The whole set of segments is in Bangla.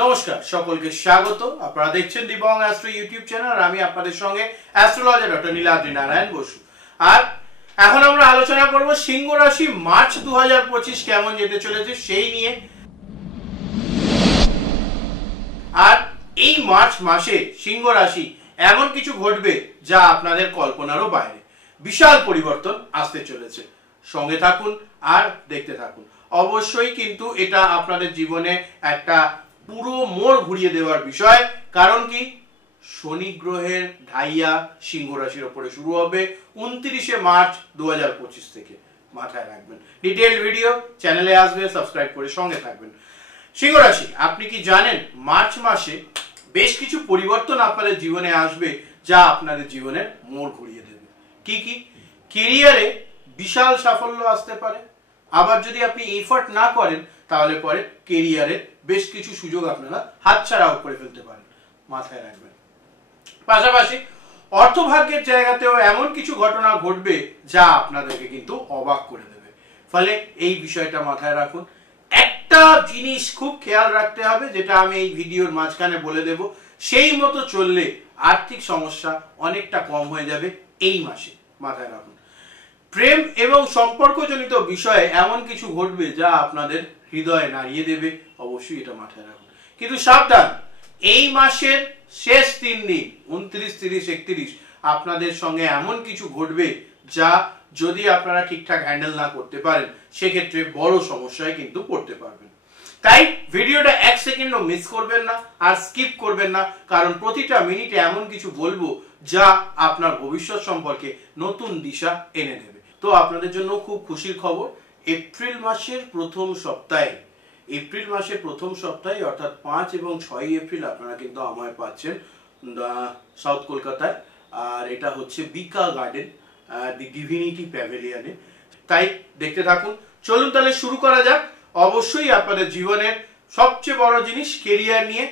নমস্কার সকলকে স্বাগত। আপনারা দেখছেন দিবং অ্যাস্ট্রো ইউটিউব চ্যানেল আর আমি আপনাদের সঙ্গে অ্যাস্ট্রোলজার ডক্টর নীলাদ্রি নারায়ণ বসু। আর এখন আমরা আলোচনা করব সিংহ রাশি মার্চ 2025 কেমন যেতে চলেছে সেই নিয়ে। আর এই মার্চ মাসে সিংহ রাশি এমন কিছু ঘটবে যা আপনাদের কল্পনারও বাইরে। বিশাল পরিবর্তন আসতে চলেছে, সঙ্গে থাকুন আর দেখতে থাকুন। অবশ্যই কিন্তু এটা আপনাদের জীবনে একটা পুরো মোড় ঘুরিয়ে দেওয়ার বিষয়। কারণ কি, শনি গ্রহের ঢাইয়া সিংহ রাশির ওপরে শুরু হবে 29শে মার্চ 2025 থেকে। মাথায় রাখবেন, ডিটেইলড ভিডিও চ্যানেলে আসবে, সাবস্ক্রাইব করে সঙ্গে থাকবেন। সিংহ রাশি, আপনি কি জানেন মার্চ মাসে বেশ কিছু পরিবর্তন আপনাদের জীবনে আসবে যা আপনাদের জীবনের মোড় ঘুরিয়ে দেবে। কি কি? ক্যারিয়ারে বিশাল সাফল্য আসতে পারে। আবার যদি আপনি এফর্ট না করেন তাহলে পরে ক্যারিয়ারে বেশ কিছু সুযোগ আপনারা হাতছাড়াও করে ফেলতে পারেন। মাথায় রাখবেন। পাশাপাশি অর্থভাগ্যের জায়গাতেও এমন কিছু ঘটনা ঘটবে যা আপনাদেরকে কিন্তু অবাক করে দেবে। ফলে এই বিষয়টা মাথায় রাখুন। একটা জিনিস খুব খেয়াল রাখতে হবে, যেটা আমি এই ভিডিওর মাঝখানে বলে দেব। সেই মতো চললে আর্থিক সমস্যা অনেকটা কম হয়ে যাবে এই মাসে। মাথায় রাখুন। প্রেম এবং সম্পর্কজনিত বিষয়ে এমন কিছু ঘটবে যা আপনাদের হৃদয়ে নাড়িয়ে দেবে। অবশ্যই এটা মাথায় রাখুন। কিন্তু সাবধান, এই মাসের শেষ 3 দিন 29, 30, 31 আপনাদের সঙ্গে এমন কিছু ঘটবে যা যদি আপনারা ঠিকঠাক হ্যান্ডেল না করতে পারেন সেক্ষেত্রে বড় সমস্যায় কিন্তু পড়তে পারবেন। তাই ভিডিওটা 1 সেকেন্ডও মিস করবেন না আর স্কিপ করবেন না, কারণ প্রতিটা মিনিটে এমন কিছু বলবো যা আপনার ভবিষ্যৎ সম্পর্কে নতুন দিশা এনে দেবে। তো আপনাদের জন্য খুব খুশির খবর, এপ্রিল মাসের প্রথম সপ্তাহে অর্থাৎ 5 এবং 6 এপ্রিল আপনারা কিন্তু আমায় পাচ্ছেন সাউথ কলকাতায়। আর এটা হচ্ছে বিকা গার্ডেন, দি ডিভিনিটি প্যাভিলিয়নে। তাই দেখতে থাকুন। চলুন তাহলে শুরু করা যাক। অবশ্যই আপনাদের জীবনের সবচেয়ে বড় জিনিস ক্যারিয়ার নিয়ে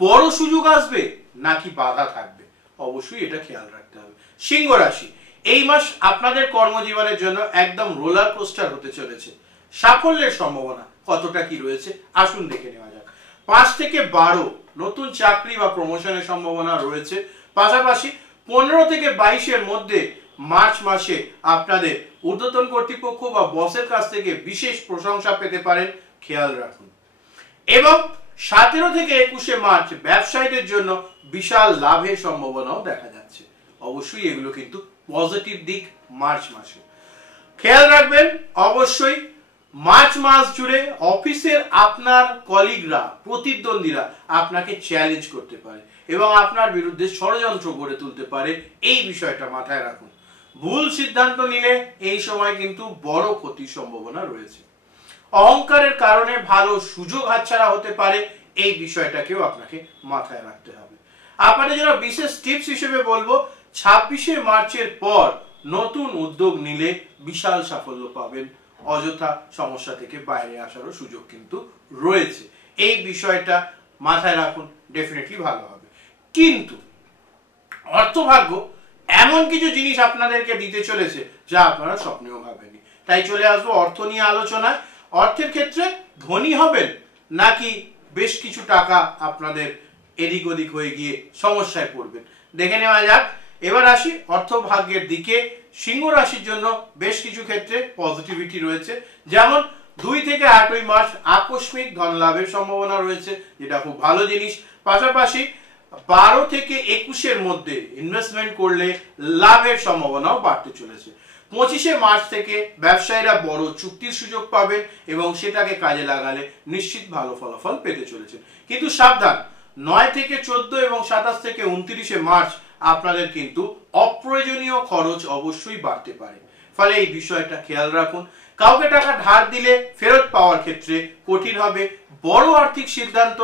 বড় সুযোগ আসবে নাকি বাধা থাকবে, অবশ্যই এটা খেয়াল রাখতে হবে। সিংহ রাশি, এই মাস আপনাদের কর্মজীবনের জন্য একদম রোলার কোস্টার হতে চলেছে। সাফল্যের সম্ভাবনা কতটা কি রয়েছে আসুন দেখে নেওয়া যাক। 5 থেকে 12 নতুন চাকরি বা প্রমোশনের সম্ভাবনা রয়েছে। পাশাপাশি 15 থেকে 22 মধ্যে মার্চ মাসে আপনাদের ঊর্ধ্বতন কর্তৃপক্ষ বা বসের কাছ থেকে বিশেষ প্রশংসা পেতে পারেন, খেয়াল রাখুন। এবং 17 থেকে 21 মার্চ ব্যবসায়ীদের জন্য বিশাল লাভের সম্ভাবনাও দেখা যাচ্ছে। অবশ্যই এগুলো কিন্তু পজিটিভ দিক মার্চ মাসে। খেয়াল রাখবেন অবশ্যই মার্চ মাস জুড়ে অফিসের আপনার কলিগরা, প্রতিদ্বন্দ্বীরা আপনাকে চ্যালেঞ্জ করতে পারে এবং আপনার বিরুদ্ধে ষড়যন্ত্র গড়ে তুলতে পারে। এই বিষয়টা মাথায় রাখুন। ভুল সিদ্ধান্ত নিলে এই সময় কিন্তু বড় ক্ষতির সম্ভাবনা রয়েছে। অহংকারের কারণে ভালো সুযোগ হাতছাড়া হতে পারে, এই বিষয়টাকেও আপনাকে মাথায় রাখতে হবে। আপনাদের জন্য বিশেষ টিপস হিসেবে বলবো, 26শে মার্চের পর নতুন উদ্যোগ নিলে বিশাল সাফল্য পাবেন। অযথা সমস্যা থেকে বাইরে আসারও সুযোগ কিন্তু রয়েছে। এই বিষয়টা মাথায় রাখুন, ডেফিনেটলি ভালো হবে। কিন্তু অর্থভাগ্য এমন কিছু জিনিস আপনাদেরকে দিতে চলেছে যা আপনারা স্বপ্নেও ভাবেননি। তাই চলে আসবো অর্থ নিয়ে আলোচনায়। অর্থের ক্ষেত্রে ধনী হবেন নাকি বেশ কিছু টাকা আপনাদের এদিক ওদিক হয়ে গিয়ে সমস্যায় পড়বেন, দেখে নেওয়া যাক। এবার আসি অর্থভাগ্যের দিকে। সিংহ রাশির জন্য বেশ কিছু ক্ষেত্রে পজিটিভিটি রয়েছে। যেমন 2 থেকে 8 মার্চ আকস্মিক ধন লাভের সম্ভাবনা রয়েছে, যেটা খুব ভালো জিনিস। পাশাপাশি 12 থেকে 21 মধ্যে ইনভেস্টমেন্ট করলে লাভের সম্ভাবনাও বাড়তে চলেছে। 25শে মার্চ থেকে ব্যবসায়ীরা বড় চুক্তির সুযোগ পাবেন এবং সেটাকে কাজে লাগালে নিশ্চিত ভালো ফলাফল পেতে চলেছেন। কিন্তু সাবধান, 9 থেকে 14 এবং 27 থেকে 29শে মার্চ আপনাদের কিন্তু অপ্রয়োজনীয় খরচ অবশ্যই বাড়তে পারে। ফলে এই বিষয়টা খেয়াল রাখুন। কাউকে টাকা ধার দিলে ফেরত পাওয়ার ক্ষেত্রে কঠিন হবে। বড় আর্থিক সিদ্ধান্ত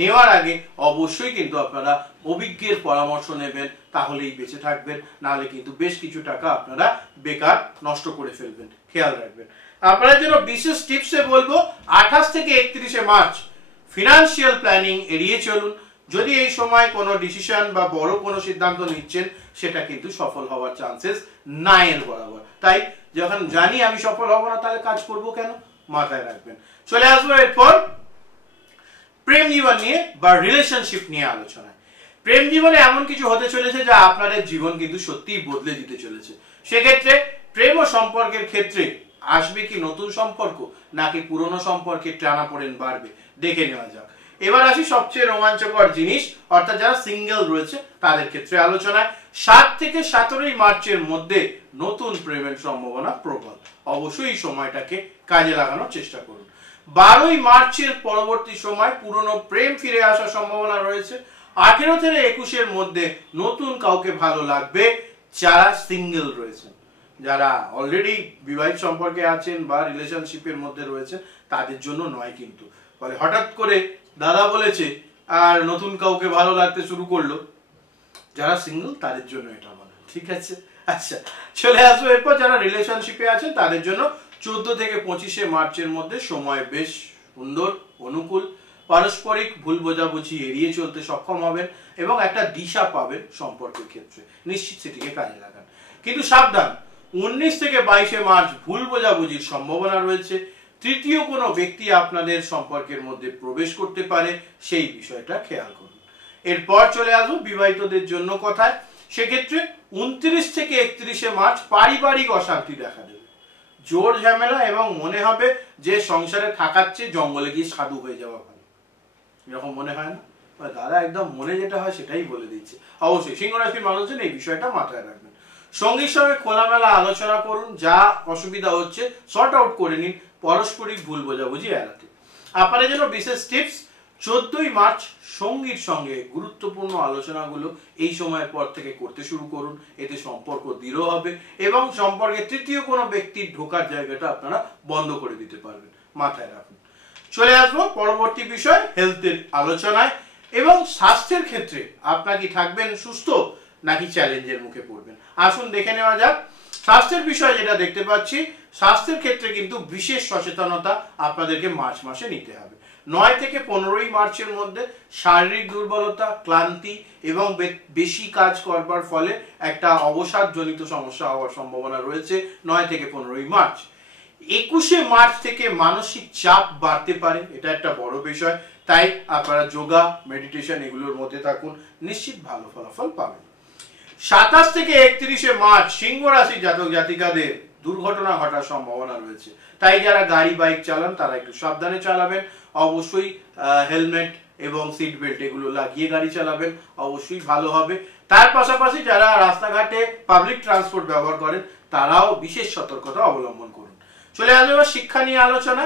নেওয়ার আগে অবশ্যই কিন্তু আপনারা অভিজ্ঞের পরামর্শ নেবেন, তাহলেই বেঁচে থাকবেন। নাহলে কিন্তু বেশ কিছু টাকা আপনারা বেকার নষ্ট করে ফেলবেন, খেয়াল রাখবেন। আপনাদের জন্য বিশেষ টিপসে বলবো, 28 থেকে 31শে মার্চ ফিনান্সিয়াল প্ল্যানিং এড়িয়ে চলুন। যদি এই সময় কোনো ডিসিশন বা বড় কোনো সিদ্ধান্ত নিচ্ছেন সেটা কিন্তু সফল হওয়ার চান্সেস নাই এর বরাবর। তাই যখন জানি আমি সফল হব না তাহলে কাজ করব কেন, মাথায় রাখবেন। চলে আসবো এরপর প্রেম জীবন নিয়ে বা রিলেশনশিপ নিয়ে আলোচনায়। প্রেম জীবনে এমন কিছু হতে চলেছে যা আপনাদের জীবন কিন্তু সত্যিই বদলে দিতে চলেছে। সেক্ষেত্রে প্রেম ও সম্পর্কের ক্ষেত্রে আসবে কি নতুন সম্পর্ক, নাকি পুরনো সম্পর্কে টানাপোড়েন বাড়বে, দেখে নেওয়া যাক। এবার আসি সবচেয়ে রোমাঞ্চকর জিনিস, অর্থাৎ যারা সিঙ্গেল রয়েছে তাদের ক্ষেত্রে আলোচনায়। 7 থেকে 17 মার্চের মধ্যে নতুন প্রেমের সম্ভাবনা প্রবল। অবশ্যই এই সময়টাকে কাজে লাগানোর চেষ্টা করুন। 12 মার্চের পরবর্তী সময় পুরনো প্রেম ফিরে আসার সম্ভাবনা রয়েছে। 18 থেকে 21-এর মধ্যে নতুন কাউকে ভালো লাগবে যারা সিঙ্গেল রয়েছেন। যারা অলরেডি বিবাহিত সম্পর্কে আছেন বা রিলেশনশিপের মধ্যে রয়েছেন তাদের জন্য নয় কিন্তু। ফলে হঠাৎ করে দাদা বলেছে আর নতুন কাউকে ভালো লাগতে শুরু করলো, যারা সিঙ্গেল তাদের জন্য এটা বলা, ঠিক আছে। আচ্ছা, চলে আসবো এরপর যারা রিলেশনশিপে আছেন তাদের জন্য 14 থেকে 25 মার্চের মধ্যে সময় বেশ সুন্দর, অনুকূল। পারস্পরিক ভুল বোঝাবুঝি এড়িয়ে চলতে সক্ষম হবেন এবং একটা দিশা পাবেন সম্পর্কের ক্ষেত্রে, নিশ্চিত সেটিকে কাজে লাগান। কিন্তু সাবধান, 19 থেকে 22 মার্চ ভুল বোঝাবুঝির সম্ভাবনা রয়েছে। তৃতীয় কোনো ব্যক্তি আপনাদের সম্পর্কের মধ্যে প্রবেশ করতে পারে, সেই বিষয়টা খেয়াল করুন। এরপর চলে আসবো বিবাহিতদের জন্য কথায়। সেক্ষেত্রে 29 থেকে 31 মার্চ পারিবারিক অশান্তি দেখা দেবে, জোর ঝামেলা এবং মনে হবে যে সংসারে থাকার চেয়ে জঙ্গলে গিয়ে সাধু হয়ে যাওয়া ভালো, এরকম মনে হয় না? দাদা একদম মনে যেটা হয় সেটাই বলে দিচ্ছে। অবশ্যই সিংহ রাশির মানুষজন এই বিষয়টা মাথায় রাখবেন। সঙ্গীর সঙ্গে খোলামেলা আলোচনা করুন, যা অসুবিধা হচ্ছে সর্ট আউট করে নিন পারস্পরিক ভুল বোঝাবুঝি এড়াতে। আপনাদের জন্য বিশেষ টিপস, 14 মার্চ সঙ্গীর সঙ্গে গুরুত্বপূর্ণ আলোচনাগুলো এই সময়ের পর থেকে করতে শুরু করুন। এতে সম্পর্ক দৃঢ় হবে এবং সম্পর্কে তৃতীয় কোনো ব্যক্তির ঢোকার জায়গাটা আপনারা বন্ধ করে দিতে পারবেন, মাথায় রাখুন। চলে আসবো পরবর্তী বিষয়, হেলথের আলোচনায়। এবং স্বাস্থ্যের ক্ষেত্রে আপনার কি থাকবেন সুস্থ নাকি চ্যালেঞ্জের মুখে পড়বেন, আসুন দেখে নেওয়া যাক। স্বাস্থ্যের বিষয়ে যেটা দেখতে পাচ্ছি, স্বাস্থ্যের ক্ষেত্রে কিন্তু বিশেষ সচেতনতা আপনাদেরকে মার্চ মাসে নিতে হবে। 9 থেকে 15 মার্চের মধ্যে শারীরিক দুর্বলতা, ক্লান্তি এবং বেশি কাজ করবার ফলে একটা অবসাদজনিত সমস্যা হওয়ার সম্ভাবনা রয়েছে 9 থেকে 15 মার্চ। 21 মার্চ থেকে মানসিক চাপ বাড়তে পারে, এটা একটা বড় বিষয়। তাই আপনারা যোগা, মেডিটেশন এগুলোর মধ্যে থাকুন, নিশ্চিত ভালো ফলাফল পাবেন। 27 থেকে 31 মার্চ সিংহ রাশি জাতক জাতিকাদের দুর্ঘটনা ঘটার সম্ভাবনা রয়েছে। তাই যারা গাড়ি বাইক চালান তারা একটু সাবধানে চালাবেন। অবশ্যই হেলমেট এবং সিট বেল্ট এগুলো লাগিয়ে গাড়ি চালাবেন, অবশ্যই ভালো হবে। তার পাশাপাশি যারা রাস্তাঘাটে পাবলিক ট্রান্সপোর্ট ব্যবহার করেন তারাও বিশেষ সতর্কতা অবলম্বন করুন। চলে আসবে শিক্ষা নিয়ে আলোচনা।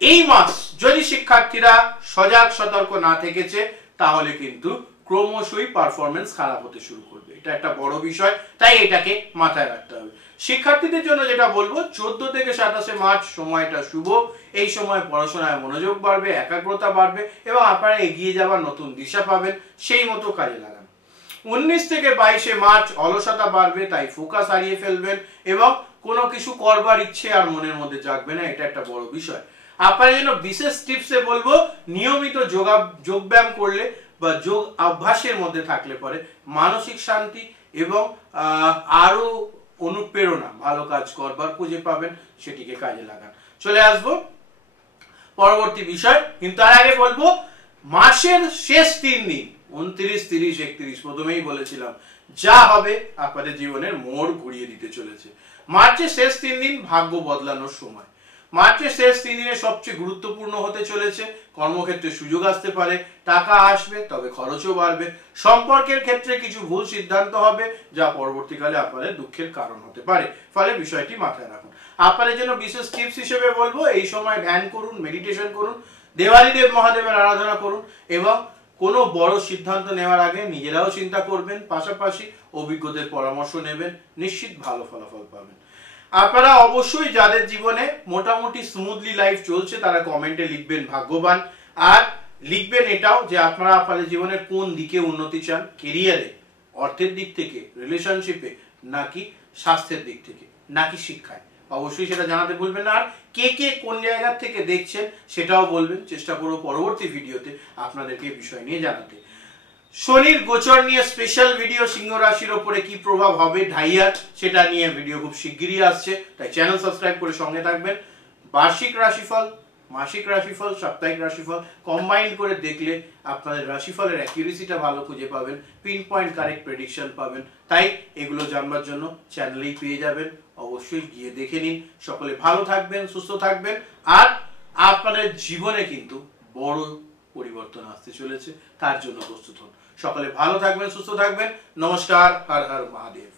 এই মাস যদি শিক্ষার্থীরা সজাগ সতর্ক না থেকেছে তাহলে কিন্তু ক্রমশই পারফরমেন্স খারাপ হতে শুরু করবে, এটা একটা বড় বিষয়, তাই এটাকে মাথায় রাখতে হবে। শিক্ষার্থীদের জন্য যেটা বলবো, 14 থেকে 27 মার্চ সময়টা শুভ। এই সময় পড়াশোনায় মনোযোগ বাড়বে, একাগ্রতা বাড়বে এবং আপনারা এগিয়ে যাওয়ার নতুন দিশা পাবেন, সেই মতো কাজে লাগান। 19 থেকে 22 মার্চ অলসতা বাড়বে, তাই ফোকাস হারিয়ে ফেলবেন এবং কোনো কিছু করবার ইচ্ছে আর মনের মধ্যে জাগবে না, এটা একটা বড় বিষয়। আপনার জন্য বিশেষ টিপসে বলবো, নিয়মিত যোগব্যায়াম করলে বা যোগ অভ্যাসের মধ্যে থাকলে পরে মানসিক শান্তি এবং আরো অনুপ্রেরণা ভালো কাজ করবার খুঁজে পাবেন, সেটিকে কাজে লাগান। চলে আসবো পরবর্তী বিষয়, কিন্তু তার আগে বলবো মাসের শেষ 3 দিন 29, 30, 31 প্রথমেই বলেছিলাম যা হবে আপনাদের জীবনের মোড় ঘুরিয়ে দিতে চলেছে। মার্চের শেষ 3 দিন ভাগ্য বদলানোর সময়। মার্চের শেষ 3 দিনে সবচেয়ে গুরুত্বপূর্ণ হতে চলেছে। কর্মক্ষেত্রে সুযোগ আসতে পারে, টাকা আসবে তবে খরচও বাড়বে। সম্পর্কের ক্ষেত্রে কিছু ভুল সিদ্ধান্ত হবে যা পরবর্তীকালে আপনাদের দুঃখের কারণ হতে পারে, ফলে বিষয়টি মাথায় রাখুন। আপনাদের জন্য বিশেষ টিপস হিসেবে বলবো, এই সময় ধ্যান করুন, মেডিটেশন করুন, দেওয়ালিদেব মহাদেবের আরাধনা করুন এবং কোনো বড় সিদ্ধান্ত নেওয়ার আগে নিজেরাও চিন্তা করবেন, পাশাপাশি অভিজ্ঞদের পরামর্শ নেবেন, নিশ্চিত ভালো ফলাফল পাবেন। আপনারা অবশ্যই যাদের জীবনে মোটামুটি স্মুথলি লাইফ চলছে তারা কমেন্টে লিখবেন ভাগ্যবান, আর লিখবেন এটাও যে আপনারা আপনাদের জীবনের কোন দিকে উন্নতি চান, কেরিয়ারে, অর্থের দিক থেকে, রিলেশনশিপে, নাকি স্বাস্থ্যের দিক থেকে, নাকি শিক্ষায়। অবশ্যই সেটা জানাতে ভুলবেন না। আর কে কে কোন জায়গা থেকে দেখছেন সেটাও বলবেন, চেষ্টা করব পরবর্তী ভিডিওতে আপনাদেরকে এই বিষয় নিয়ে জানাতে। শনির গোচর নিয়ে স্পেশাল ভিডিও, সিংহ রাশির উপরে কি প্রভাব হবে ঢাইয়ার, সেটা নিয়ে ভিডিও খুব শিগগিরই আসছে, তাই চ্যানেল সাবস্ক্রাইব করে সঙ্গে থাকবেন। বার্ষিক রাশিফল মাসিক রাশিফল, সাপ্তাহিক রাশিফল কম্বাইন্ড করে দেখলে আপনাদের রাশিফলের অ্যাকিউরেসিটা ভালো খুঁজে পাবেন, পিন পয়েন্ট কারেক্ট প্রেডিকশন পাবেন। তাই এগুলো জানবার জন্য চ্যানেলেই পেয়ে যাবেন, অবশ্যই গিয়ে দেখে নিন। সকলে ভালো থাকবেন, সুস্থ থাকবেন, আর আপনাদের জীবনে কিন্তু বড় পরিবর্তন আসতে চলেছে, তার জন্য প্রস্তুত হন। সকলে ভালো থাকবেন, সুস্থ থাকবেন। নমস্কার, হর হর মহাদেব।